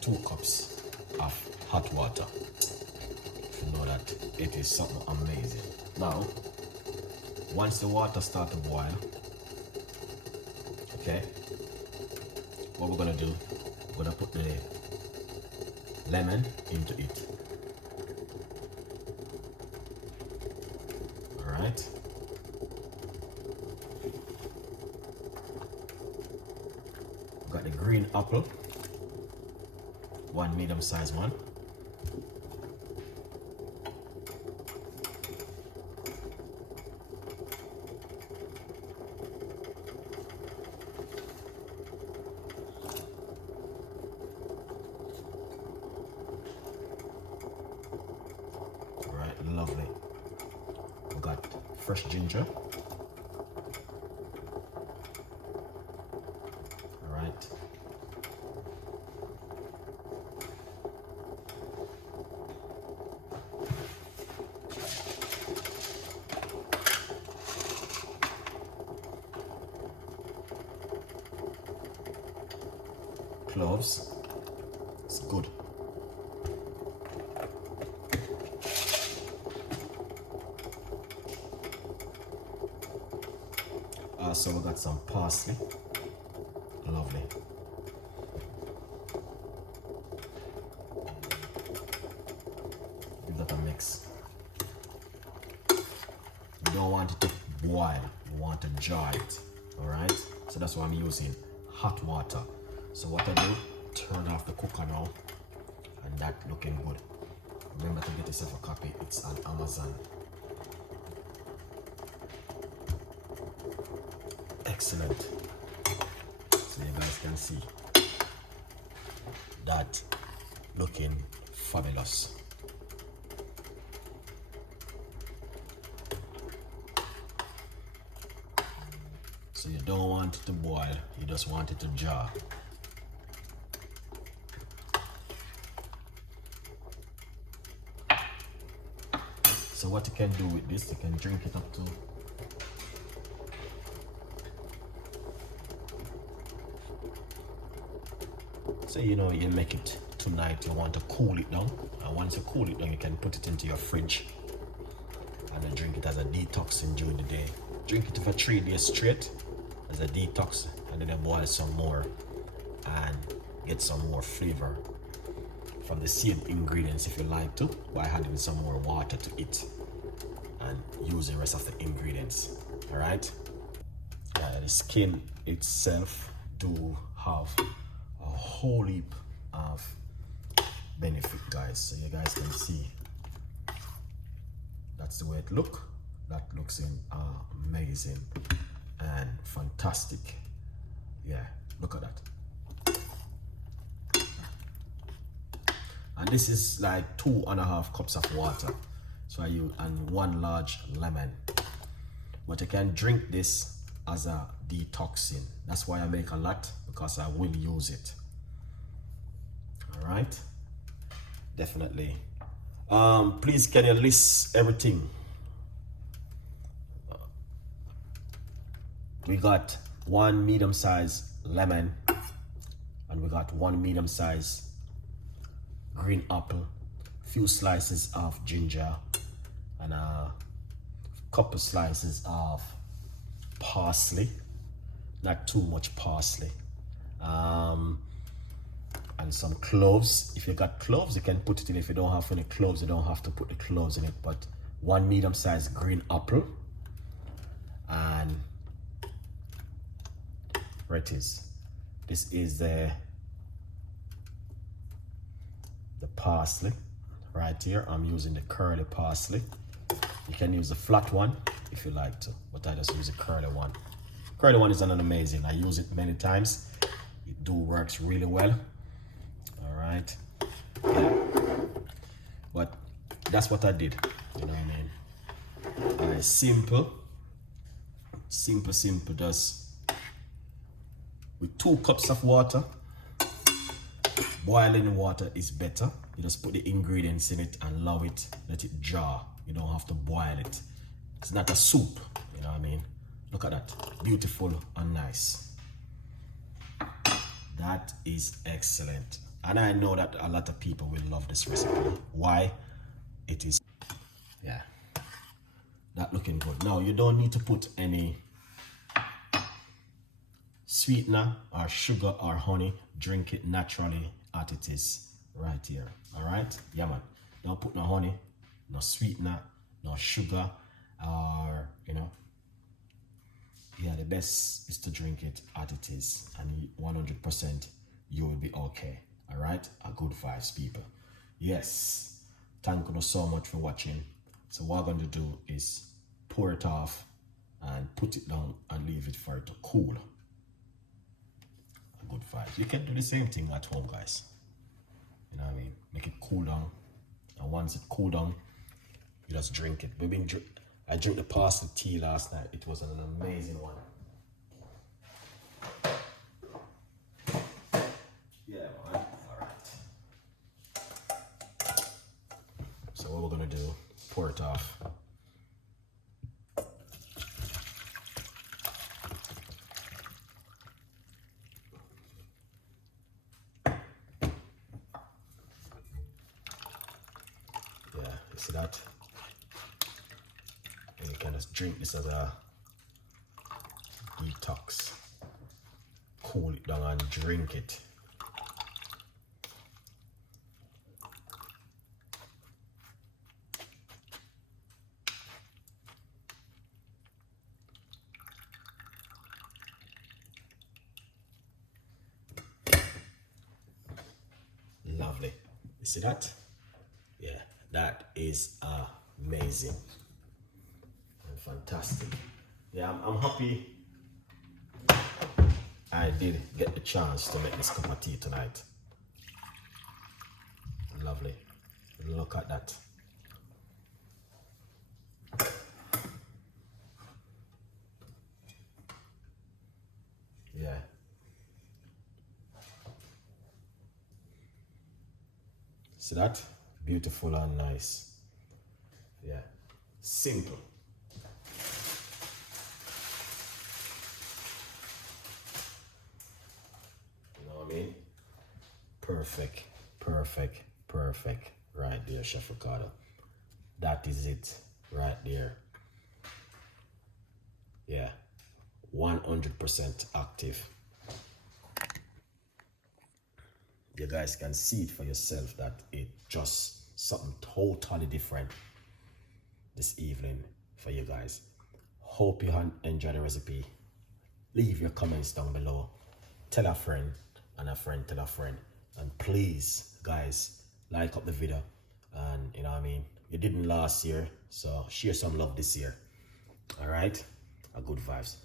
2 cups of hot water. If you know that, it is something amazing. Now, once the water starts to boil, okay, what we're gonna do, we're gonna put the lemon into it. All right. We've got the green apple, 1 medium-sized one. Lovely. We got fresh ginger. All right. Cloves. It's good. So we got some parsley. Lovely. Give that a mix. You don't want it to boil, you want to jar it. Alright? So that's why I'm using hot water. So what I do, turn off the cooker now, and that looking good. Remember to get yourself a copy, it's on Amazon. Excellent. So you guys can see that looking fabulous. So you don't want it to boil, you just want it to jar. So what you can do with this, you can drink it up to say, you know, you make it tonight, you want to cool it down, and once you cool it down, you can put it into your fridge and then drink it as a detoxing during the day. Drink it for 3 days straight as a detox, and then you boil some more and get some more flavor from the same ingredients if you like to, by adding some more water to it and use the rest of the ingredients. All right. The skin itself do have a whole heap of benefit, guys. So you guys can see that's the way it look. That looks amazing and fantastic. Yeah, look at that. And this is like 2.5 cups of water. So and 1 large lemon. But you can drink this as a detoxing. That's why I make a lot, because I will use it. All right, definitely. Please, can you list everything? We got 1 medium-sized lemon, and we got 1 medium-sized green apple, few slices of ginger, and a couple slices of parsley, not too much parsley, and some cloves. If you got cloves, you can put it in. If you don't have any cloves, you don't have to put the cloves in it. But 1 medium-sized green apple, and where it is, this is the parsley right here. I'm using the curly parsley. You can use the flat one if you like to, but I just use a curly one. Curly one is an amazing. I use it many times. It works really well. All right. Yeah. But that's what I did. You know what I mean? Simple. Just with 2 cups of water. Boiling water is better. You just put the ingredients in it and let it jar. You don't have to boil it. It's not a soup, you know what I mean? Look at that, beautiful and nice. That is excellent. And I know that a lot of people will love this recipe. Why? It is, yeah, that looking good. Now you don't need to put any sweetener or sugar or honey. Drink it naturally as it is right here. All right, yeah man, don't put no honey, no sweetener, no sugar, or yeah, the best is to drink it as it is, and 100% you will be okay. All right, a good vibes people. Yes, thank you so much for watching. So what I'm going to do is pour it off and put it down and leave it for it to cool. A good vibe. You can do the same thing at home, guys. You know what I mean? Make it cool down, and once it cool down, you just drink it. I drank the parsley tea last night. It was an amazing one. Yeah, man. All right. So what we're gonna do? Pour it off. Yeah, you see that? And you can just drink this as a detox. Cool it down and drink it. Lovely. You see that? Yeah, that is amazing and fantastic. Yeah, I'm happy I did get the chance to make this cup of tea tonight. Lovely. Look at that. Yeah. See that? Beautiful and nice. Yeah. Simple. You know what I mean? Perfect. Perfect. Perfect. Right there, Chef Ricardo. That is it. Right there. Yeah. 100% active. You guys can see it for yourself that it just something totally different this evening for you guys. Hope you enjoy the recipe. Leave your comments down below. Tell a friend and a friend tell a friend. And please, guys, like up the video. And you know what I mean? You didn't last year, so share some love this year. All right? A good vibes.